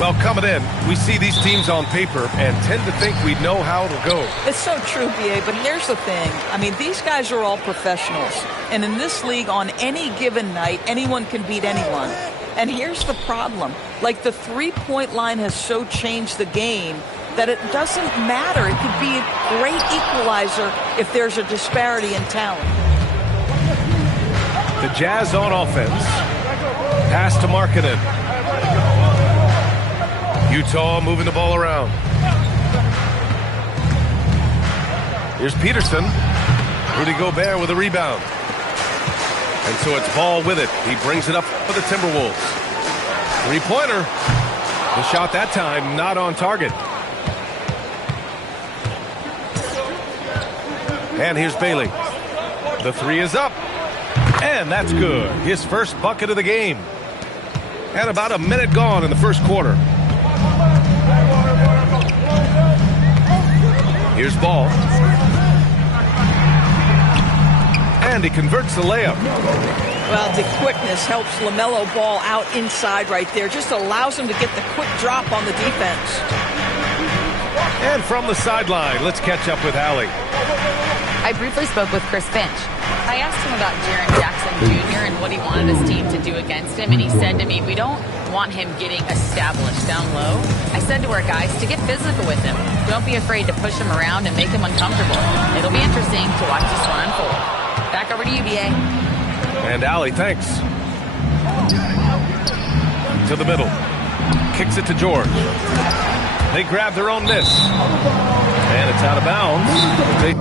Well, coming in, we see these teams on paper and tend to think we know how it'll go. It's so true, B.A., but here's the thing. I mean, these guys are all professionals. And in this league, on any given night, anyone can beat anyone. And here's the problem. Like, the three-point line has so changed the game that it doesn't matter. It could be a great equalizer if there's a disparity in talent. The Jazz on offense. Pass to Markkanen. Utah moving the ball around. Here's Peterson. Rudy Gobert with a rebound. And so it's Ball with it. He brings it up for the Timberwolves. Three-pointer. The shot that time not on target. And here's Bailey. The three is up. And that's good. His first bucket of the game. And about a minute gone in the first quarter. Here's Ball. And he converts the layup. Well, the quickness helps LaMelo Ball out inside right there. Just allows him to get the quick drop on the defense. And from the sideline, let's catch up with Allie. I briefly spoke with Chris Finch. I asked him about Jaren Jackson Jr. and what he wanted his team to do against him, and he said to me, we don't want him getting established down low. I said to our guys to get physical with him. Don't be afraid to push him around and make him uncomfortable. It'll be interesting to watch this one unfold. Back over to you, B.A. And Allie, thanks. To the middle. Kicks it to George. They grab their own miss. And it's out of bounds.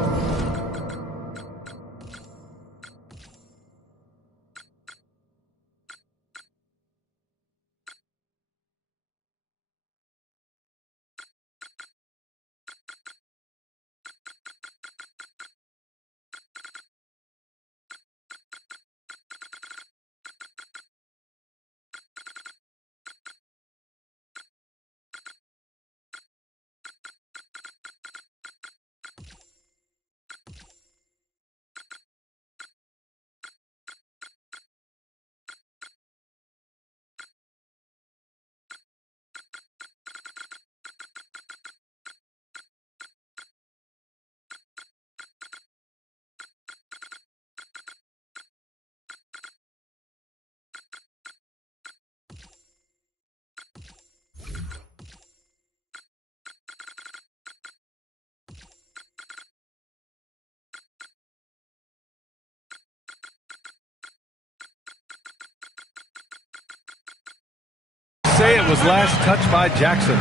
Say it was last touched by Jackson.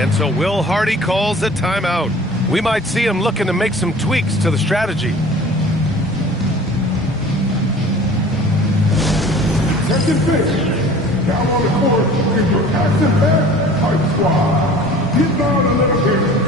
And so Will Hardy calls a timeout. We might see him looking to make some tweaks to the strategy. Second pitch. Down on the court is your action back type squad. Get down a little bit.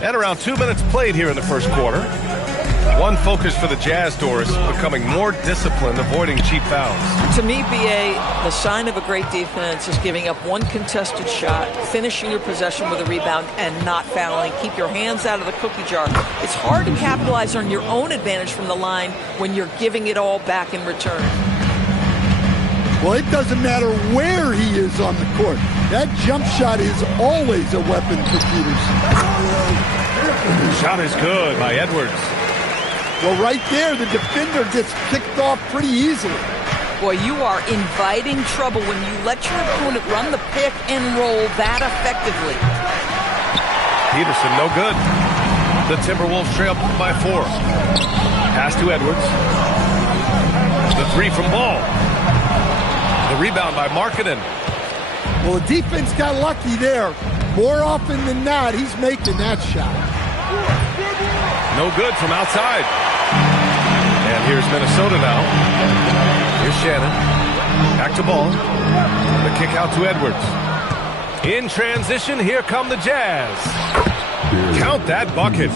And around 2 minutes played here in the first quarter. One focus for the Jazz, Doris, becoming more disciplined, avoiding cheap fouls. To me, B.A., the sign of a great defense is giving up one contested shot, finishing your possession with a rebound, and not fouling. Keep your hands out of the cookie jar. It's hard to capitalize on your own advantage from the line when you're giving it all back in return. Well, it doesn't matter where he is on the court. That jump shot is always a weapon for Peterson. Shot is good by Edwards. Well, right there, the defender gets kicked off pretty easily. Boy, you are inviting trouble when you let your opponent run the pick and roll that effectively. Peterson, no good. The Timberwolves trail by 4. Pass to Edwards. The three from Ball. The rebound by Markkanen. Well, the defense got lucky there. More often than not, he's making that shot. No good from outside. And here's Minnesota now. Here's Shannon. Back to Ball. The kick out to Edwards. In transition, here come the Jazz. Count that bucket.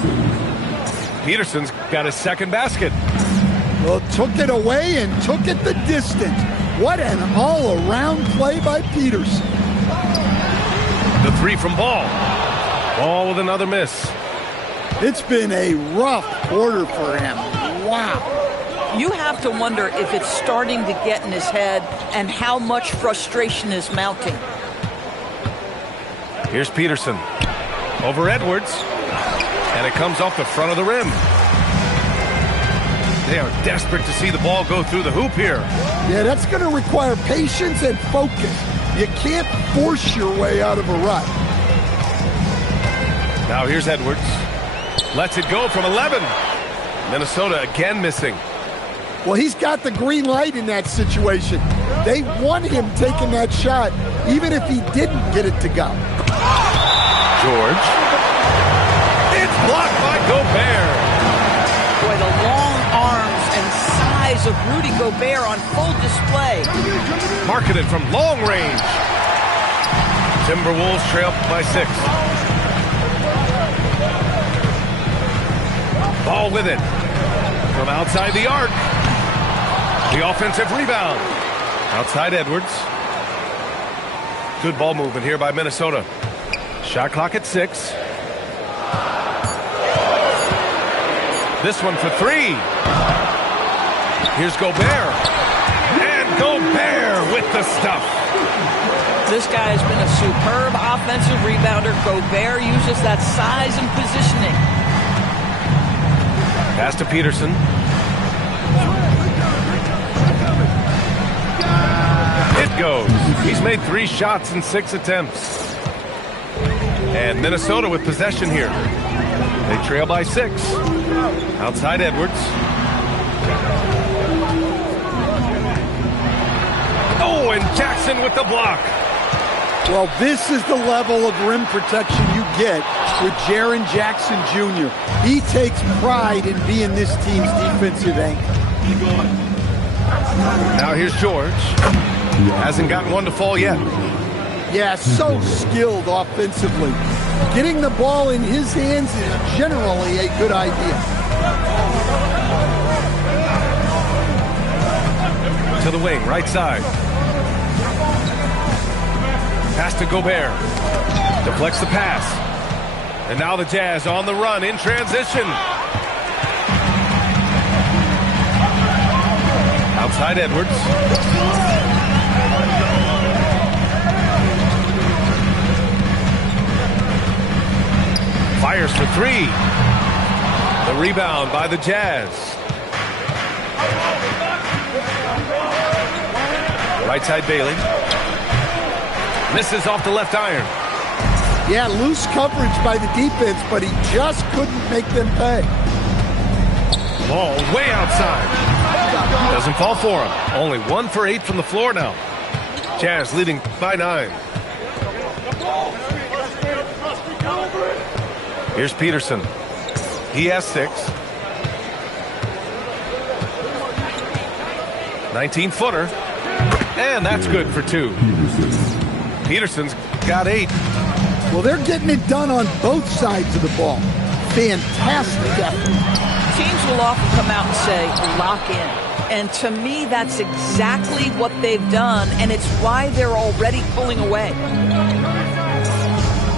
Peterson's got his second basket. Well, took it away and took it the distance. What an all-around play by Peterson. The three from Ball. Ball with another miss. It's been a rough quarter for him. Wow. You have to wonder if it's starting to get in his head and how much frustration is mounting. Here's Peterson. Over Edwards. And it comes off the front of the rim. They are desperate to see the ball go through the hoop here. Yeah, that's going to require patience and focus. You can't force your way out of a rut. Now here's Edwards. Lets it go from 11. Minnesota again missing. Well, he's got the green light in that situation. They want him taking that shot, even if he didn't get it to go. George. It's blocked by Gobert. Boy, the long arms and size of Rudy Gobert on full display. Marketed from long range. Timberwolves trail by 6. Ball with it. From outside the arc. The offensive rebound. Outside Edwards. Good ball movement here by Minnesota. Shot clock at 6. This one for 3. Here's Gobert. And Gobert with the stuff. This guy has been a superb offensive rebounder. Gobert uses that size and positioning. Pass to Peterson. It goes. He's made 3 shots in 6 attempts. And Minnesota with possession here. They trail by 6. Outside Edwards. Oh, and Jackson with the block. Well, this is the level of rim protection you get with Jaren Jackson Jr. He takes pride in being this team's defensive anchor. Now here's George. Hasn't gotten one to fall yet. Yeah, so skilled offensively. Getting the ball in his hands is generally a good idea. To the wing, right side. Pass to Gobert. Deflects the pass. And now the Jazz on the run in transition. Outside Edwards. Fires for 3. The rebound by the Jazz. Right side Bailey. Misses off the left iron. Yeah, loose coverage by the defense, but he just couldn't make them pay. Ball way outside. Doesn't fall for him. Only 1 for 8 from the floor now. Jazz leading by 9. Here's Peterson. He has 6. 19-footer. And that's good for 2. Peterson's got 8. Well, they're getting it done on both sides of the ball. Fantastic effort. Teams will often come out and say, lock in. And to me, that's exactly what they've done, and it's why they're already pulling away.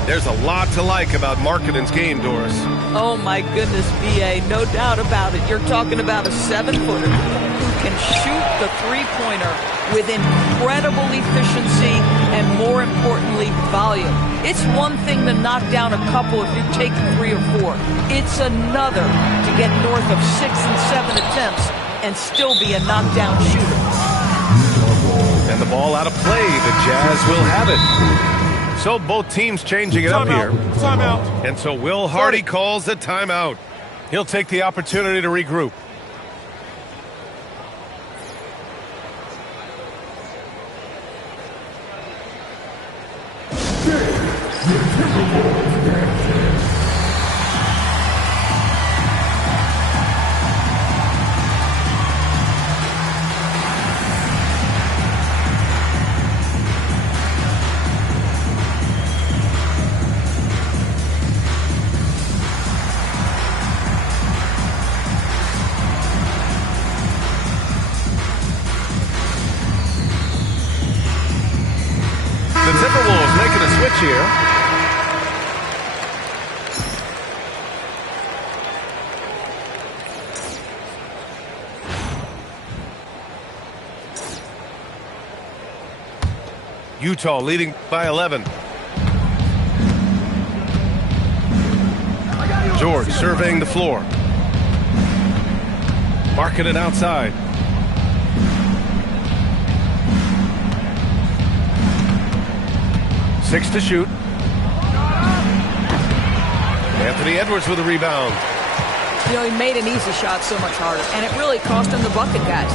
There's a lot to like about Markkanen's game, Doris. Oh, my goodness, B.A., no doubt about it. You're talking about a 7-footer who can shoot the three-pointer with incredible efficiency and, more importantly, volume. It's one thing to knock down a couple if you're taking 3 or 4. It's another to get north of 6 and 7 attempts and still be a knockdown shooter. And the ball out of play. The Jazz will have it. So both teams changing it up here. Timeout. And so Will Hardy calls the timeout. He'll take the opportunity to regroup. Utah leading by 11. George surveying the floor. Marking it outside. Six to shoot. Anthony Edwards with a rebound. You know, he made an easy shot so much harder, and it really cost him the bucket, guys.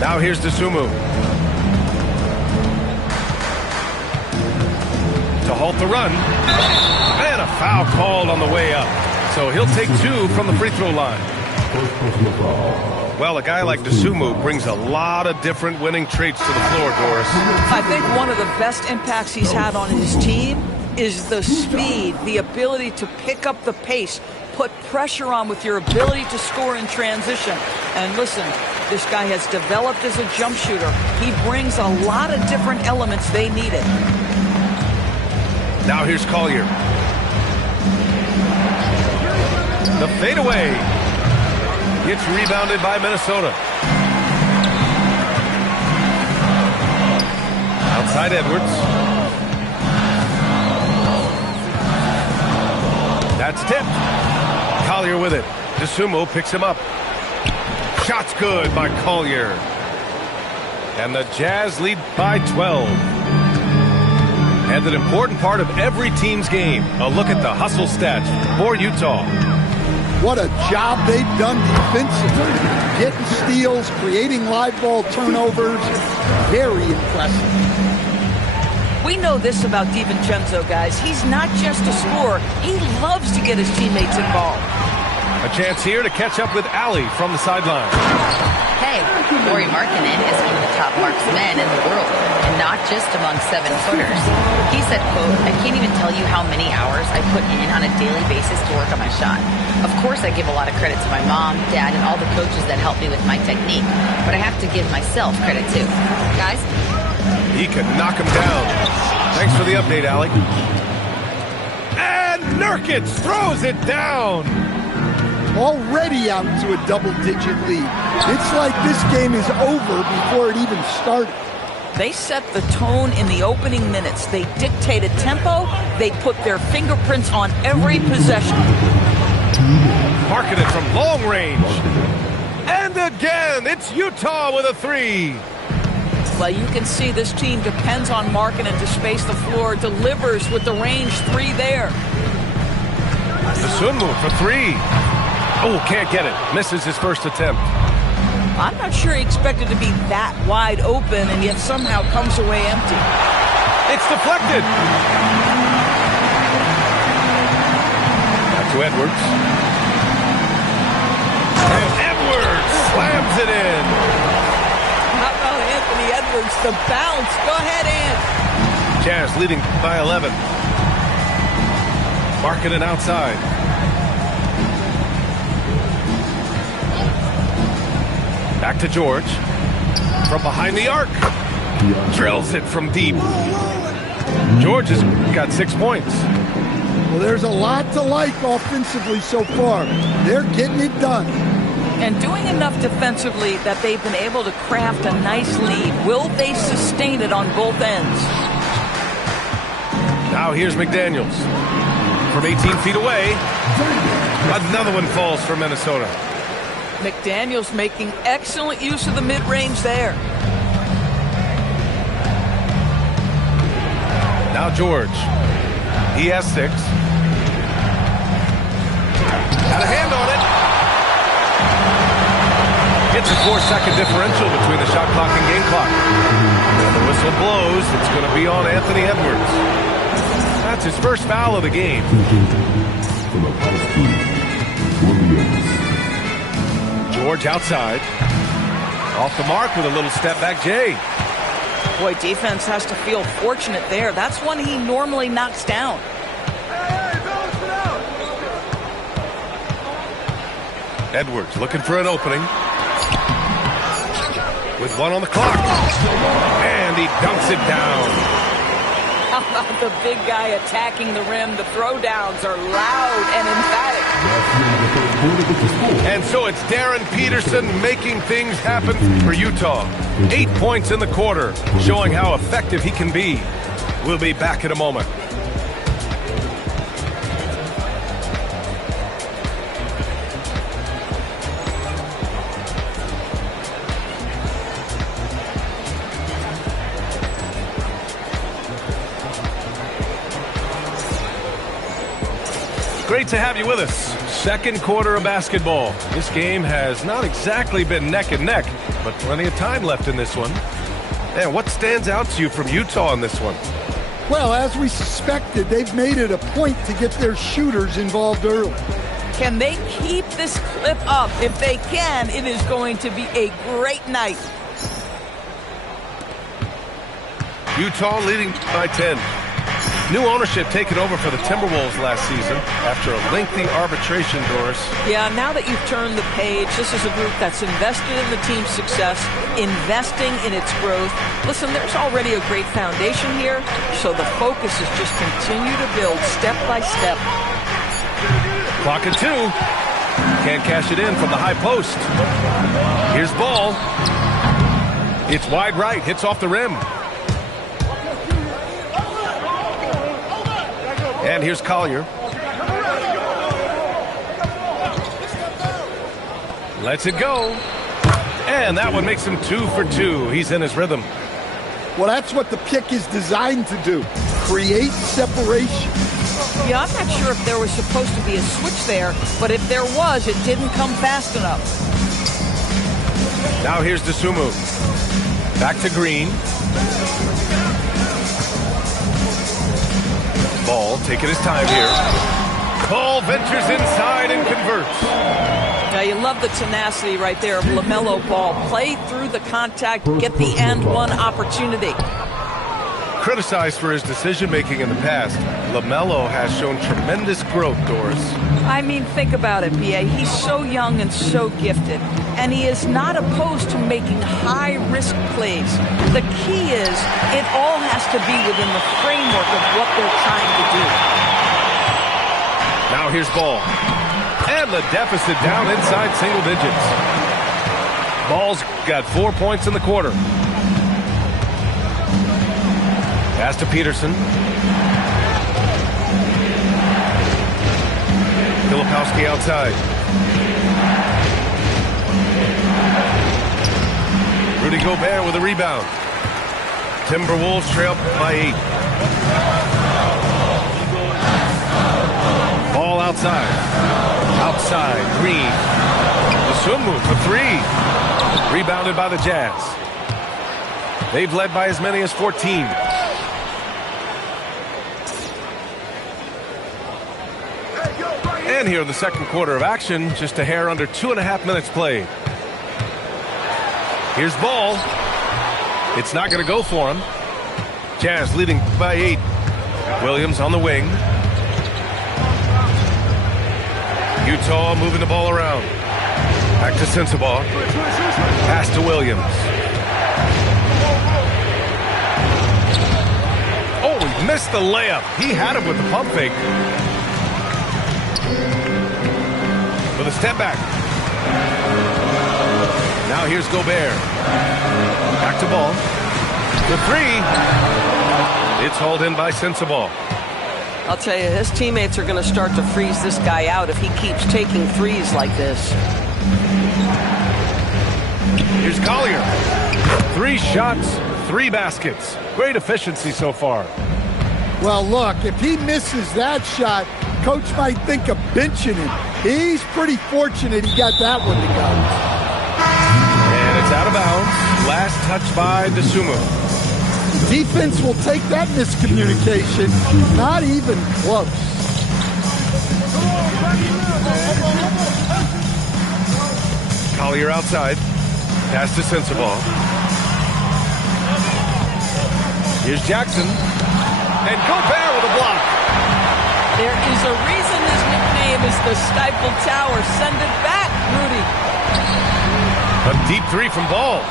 Now here's Dosunmu. To halt the run. And a foul called on the way up. So he'll take 2 from the free throw line. Well, a guy like Dosunmu brings a lot of different winning traits to the floor, Doris. I think one of the best impacts he's had on his team is the speed, the ability to pick up the pace, put pressure on with your ability to score in transition. And listen, this guy has developed as a jump shooter. He brings a lot of different elements they needed. Now here's Collier. The fadeaway. Gets rebounded by Minnesota. Outside Edwards. That's tipped. Collier with it. Dosunmu picks him up. Shot's good by Collier. And the Jazz lead by 12. And an important part of every team's game. A look at the hustle stats for Utah. What a job they've done defensively. Getting steals, creating live ball turnovers. Very impressive. We know this about DiVincenzo, guys. He's not just a scorer. He loves to get his teammates involved. A chance here to catch up with Allie from the sideline. Hey, Lauri Markkanen is one of the top marksmen in the world, and not just among 7-footers. He said, quote, "I can't even tell you how many hours I put in on a daily basis to work on my shot. Of course, I give a lot of credit to my mom, dad, and all the coaches that helped me with my technique, but I have to give myself credit too. Guys?" He can knock him down. Thanks for the update, Allie. And Nurkic throws it down. Already out to a double-digit lead. It's like this game is over before it even started. They set the tone in the opening minutes. They dictated tempo. They put their fingerprints on every possession. Marking it from long range. And again, it's Utah with a 3. Well, you can see this team depends on Markkanen to space the floor, delivers with the range 3 there. Dosunmu for 3. Oh, can't get it. Misses his first attempt. I'm not sure he expected to be that wide open, and yet somehow comes away empty. It's deflected. Back to Edwards. And Edwards slams it in. How about Anthony Edwards, the bounce? Go ahead, Ant. Jazz leading by 11. Markkanen outside. Back to George. From behind the arc. Drills it from deep. George has got 6 points. Well, there's a lot to like offensively so far. They're getting it done. And doing enough defensively that they've been able to craft a nice lead. Will they sustain it on both ends? Now here's McDaniels. From 18 feet away. Another one falls for Minnesota. McDaniels making excellent use of the mid-range there. Now George. He has 6. Got a hand on it. It's a 4-second differential between the shot clock and game clock. And the whistle blows. It's going to be on Anthony Edwards. That's his first foul of the game. George outside. Off the mark with a little step back Jay. Boy, defense has to feel fortunate there. That's one he normally knocks down. Edwards looking for an opening. With 1 on the clock. And he dunks it down. How about the big guy attacking the rim? The throwdowns are loud and emphatic. And so it's Darren Peterson making things happen for Utah. 8 points in the quarter, showing how effective he can be. We'll be back in a moment. Great to have you with us. Second quarter of basketball. This game has not exactly been neck and neck, but plenty of time left in this one. And what stands out to you from Utah in this one? Well, as we suspected, they've made it a point to get their shooters involved early. Can they keep this clip up? If they can, it is going to be a great night. Utah leading by 10. New ownership taken over for the Timberwolves last season after a lengthy arbitration, Doris. Yeah, now that you've turned the page, this is a group that's invested in the team's success, investing in its growth. Listen, there's already a great foundation here, so the focus is just continue to build step by step. Clock at 2. Can't cash it in from the high post. Here's ball. It's wide right, hits off the rim. And here's Collier. Lets it go. And that one makes him 2 for 2. He's in his rhythm. Well, that's what the pick is designed to do. Create separation. Yeah, I'm not sure if there was supposed to be a switch there, but if there was, it didn't come fast enough. Now here's Dosunmu. Back to Green. Ball taking his time here. Ball ventures inside and converts. Now you love the tenacity right there of LaMelo Ball. Play through the contact, get the and one opportunity. Criticized for his decision-making in the past, LaMelo has shown tremendous growth, Doris. I mean, think about it, B.A. He's so young and so gifted, and he is not opposed to making high-risk plays. The key is it all has to be within the framework of what they're trying to do. Now here's Ball. And the deficit down inside single digits. Ball's got 4 points in the quarter. Pass to Peterson. Filipowski outside. Rudy Gobert with a rebound. Timberwolves trail by 8. Ball outside. Outside. Green. Dosunmu for 3. Rebounded by the Jazz. They've led by as many as 14. And here in the second quarter of action, just a hair under 2.5 minutes played. Here's Ball. It's not going to go for him. Jazz leading by 8. Williams on the wing. Utah moving the ball around. Back to Sensabaugh. Pass to Williams. Oh, he missed the layup. He had him with the pump fake. With a step back. Now here's Gobert. Back to Ball. The 3. It's hauled in by Sensabaugh. I'll tell you, his teammates are going to start to freeze this guy out if he keeps taking threes like this. Here's Collier. 3 shots, 3 baskets. Great efficiency so far. Well, look, if he misses that shot, coach might think of benching him. He's pretty fortunate he got that one to go. And it's out of bounds. Last touch by Dosunmu. Defense will take that miscommunication. Not even close. Collier outside. Pass to Sensabaugh. Here's Jackson. And Gobert with a block. There is a reason his nickname is the Stifle Tower. Send it back, Rudy. A deep 3 from Ball.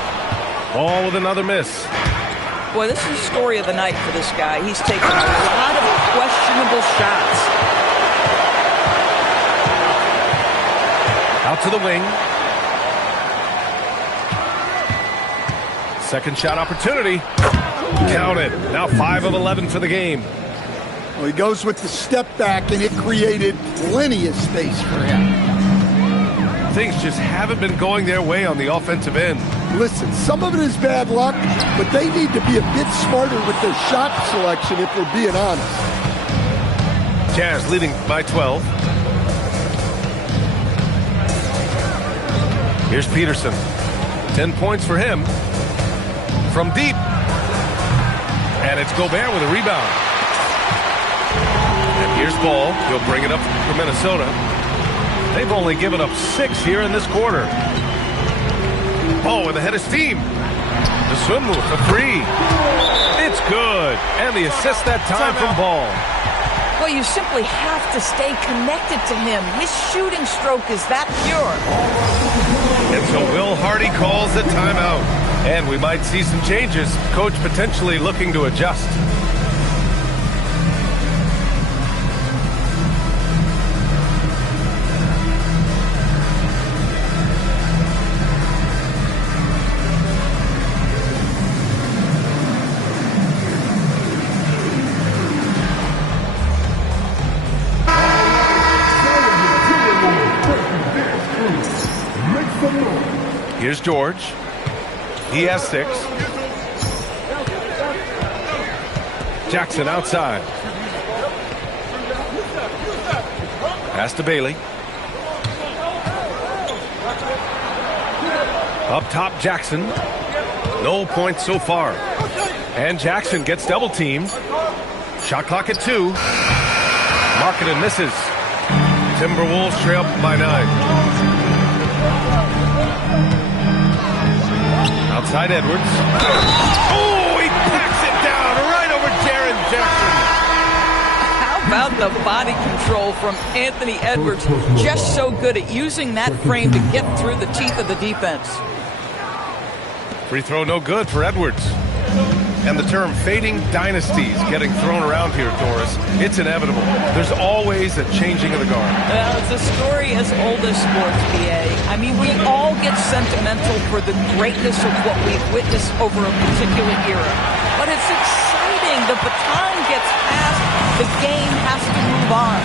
Ball with another miss. Boy, this is the story of the night for this guy. He's taken a lot of questionable shots. Out to the wing. Second shot opportunity. Count it. Now 5 of 11 for the game. Well, he goes with the step back, and it created plenty of space for him. Things just haven't been going their way on the offensive end. Listen, some of it is bad luck, but they need to be a bit smarter with their shot selection if we're being honest. Jazz leading by 12. Here's Peterson. 10 points for him. From deep. And it's Gobert with a rebound. And here's Ball. He'll bring it up for Minnesota. They've only given up 6 here in this quarter. Ball with the head of steam. The swim move for 3. It's good. And the assist that time from Ball. Well, you simply have to stay connected to him. His shooting stroke is that pure. And so Will Hardy calls the timeout. And we might see some changes. Coach potentially looking to adjust. Here's George. He has 6. Jackson outside. Pass to Bailey. Up top, Jackson. No points so far. And Jackson gets double teamed. Shot clock at 2. Markkanen misses. Timberwolves trail by 9. Outside Edwards. Oh, he packs it down right over Jaren Jackson. How about the body control from Anthony Edwards? Just so good at using that frame to get through the teeth of the defense. Free throw no good for Edwards. And the term fading dynasties getting thrown around here, Doris. It's inevitable. There's always a changing of the guard. Well, it's a story as old as sports, BA. I mean, we all get sentimental for the greatness of what we've witnessed over a particular era. But it's exciting. The baton gets passed. The game has to move on.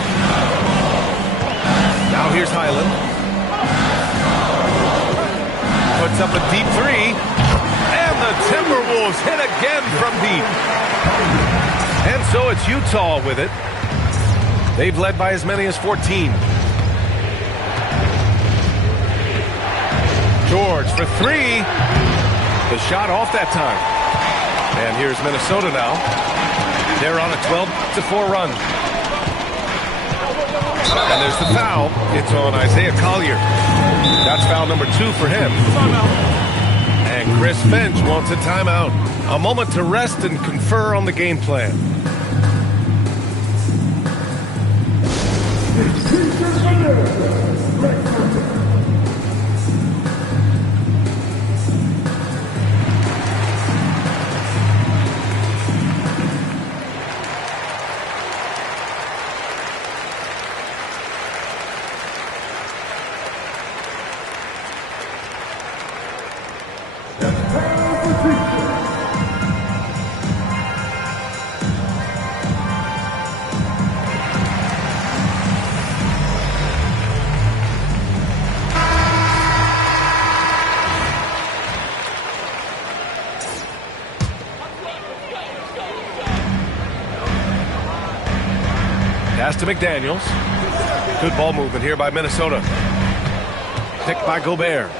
Now here's Highland. Puts up a deep 3. And the Timberwolves hit again from deep. And so it's Utah with it. They've led by as many as 14. George for 3. The shot off that time. And here's Minnesota now. They're on a 12-4 run. And there's the foul. It's on Isaiah Collier. That's foul number 2 for him. And Chris Finch wants a timeout. A moment to rest and confer on the game plan. Pass to McDaniels. Good ball movement here by Minnesota. Picked by Gobert.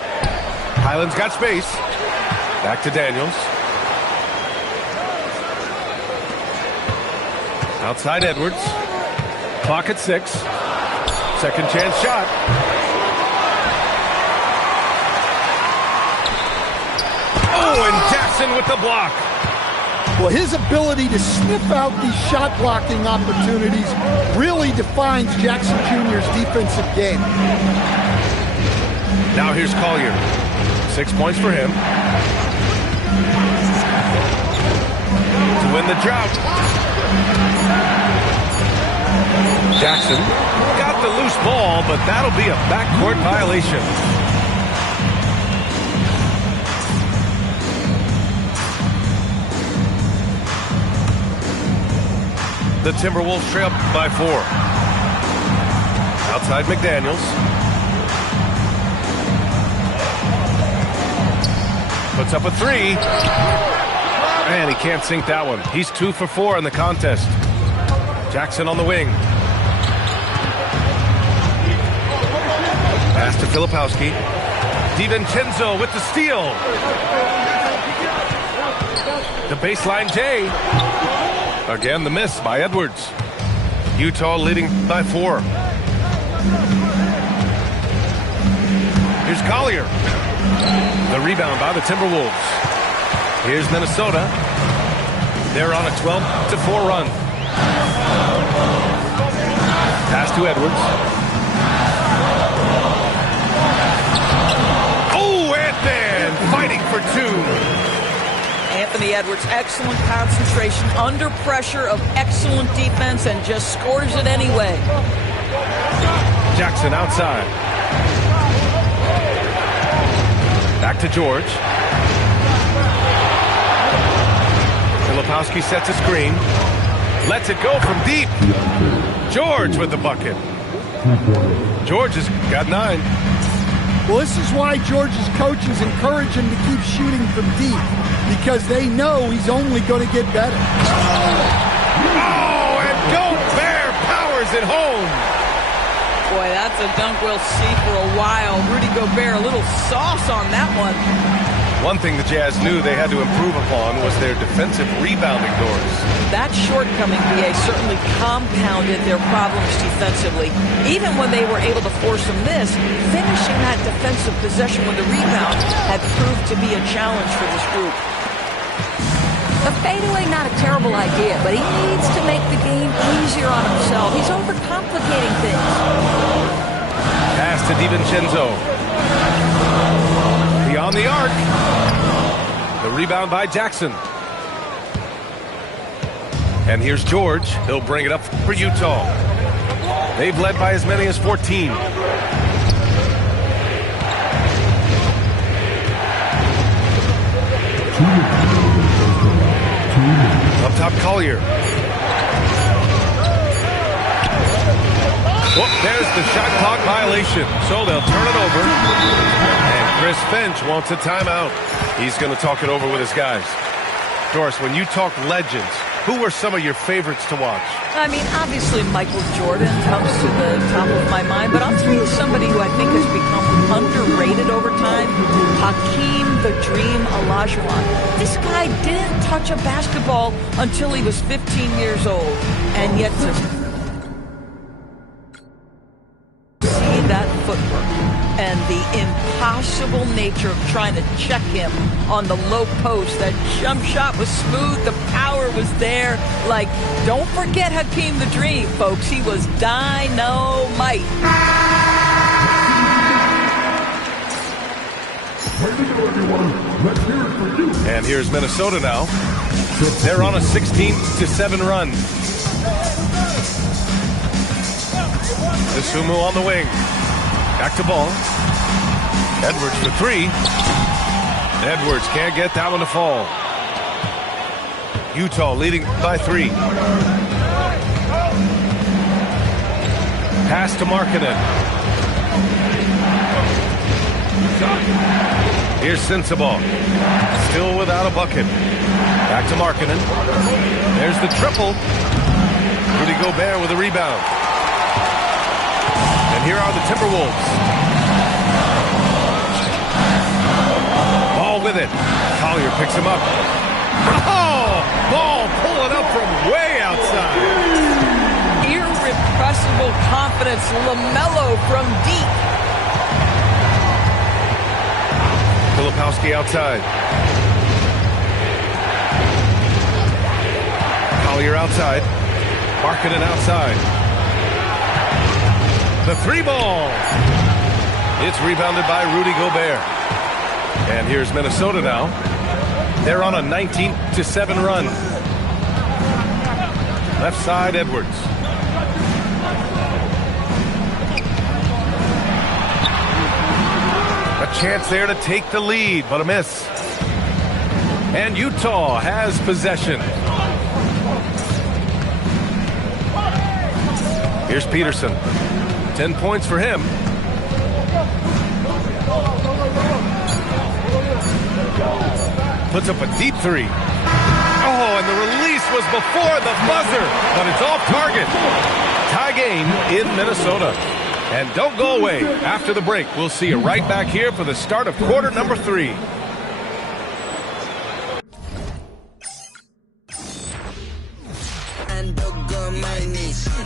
Highland's got space. Back to Daniels. Outside Edwards. Clock at 6. Second chance shot. Oh, and Jackson with the block. Well, his ability to sniff out these shot blocking opportunities really defines Jackson Jr.'s defensive game. Now here's Collier. 6 points for him. To win the drought. Jackson got the loose ball, but that'll be a backcourt violation. The Timberwolves trail by 4. Outside McDaniels. Puts up a 3. And he can't sink that one. He's 2 for 4 in the contest. Jackson on the wing. Pass to Filipowski. DiVincenzo with the steal. The baseline J. Again, the miss by Edwards. Utah leading by 4. Here's Collier. The rebound by the Timberwolves. Here's Minnesota. They're on a 12-4 run. Pass to Edwards. Oh, and then fighting for 2. Anthony Edwards, excellent concentration, under pressure of excellent defense, and just scores it anyway. Jackson outside. Back to George. Filipowski sets a screen. Lets it go from deep. George with the bucket. George has got 9. Well, this is why George's coaches encourage him to keep shooting from deep, because they know he's only going to get better. Oh, and Gobert powers it home. Boy, that's a dunk we'll see for a while. Rudy Gobert, a little sauce on that one. One thing the Jazz knew they had to improve upon was their defensive rebounding doors. That shortcoming, BA, certainly compounded their problems defensively. Even when they were able to force a miss, finishing that defensive possession with the rebound had proved to be a challenge for this group. A fadeaway, not a terrible idea, but he needs to make the game easier on himself. He's overcomplicating things. Pass to DiVincenzo. Beyond the arc. The rebound by Jackson. And here's George. He'll bring it up for Utah. They've led by as many as 14. Up top, Collier. Whoop, there's the shot clock violation. So they'll turn it over. And Chris Finch wants a timeout. He's going to talk it over with his guys. Doris, when you talk legends, who were some of your favorites to watch? I mean, obviously Michael Jordan comes to the top of my mind, but I'll tell you somebody who I think has become underrated over time, Hakeem the Dream Olajuwon. This guy didn't touch a basketball until he was 15 years old, and yet to see that footwork and the impossible nature of trying to check him on the low post. That jump shot was smooth. The power was there. Like, don't forget Hakeem the Dream, folks. He was dynamite. And here's Minnesota now. They're on a 16-7 run. Isumu on the wing. Back to ball. Edwards for 3. Edwards can't get that one to fall. Utah leading by 3. Pass to Markkanen. Here's Sensabaugh. Still without a bucket. Back to Markkanen. There's the triple. Rudy Gobert with a rebound. And here are the Timberwolves. Ball with it. Collier picks him up. Oh! Ball pulling up from way outside. Irrepressible confidence. LaMelo from deep. Filipowski outside. Collier outside. Markkanen outside. The 3 ball. It's rebounded by Rudy Gobert. And here's Minnesota now. They're on a 19-7 run. Left side, Edwards. A chance there to take the lead, but a miss. And Utah has possession. Here's Peterson. 10 points for him. Puts up a deep three. Oh, and the release was before the buzzer, but it's off target. Tie game in Minnesota. And don't go away. After the break, we'll see you right back here for the start of quarter number 3. And